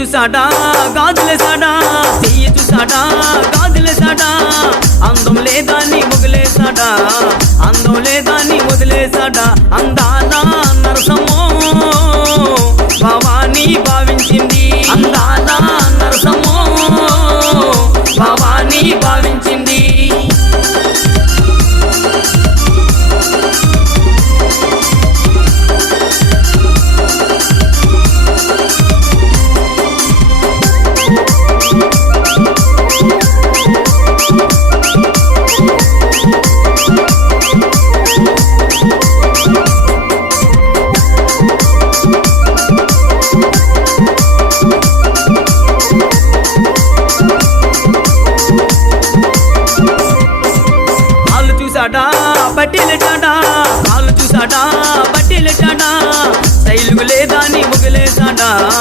చూసాడా గాజులేసాడా, చెయ్యి చూసాడా గాజులేసాడా, అందం లేదా నీ వదిలేసాడా, అందం లేదా నీ వదిలేసాడా, అందానా నరసమో భవానీ భావించింది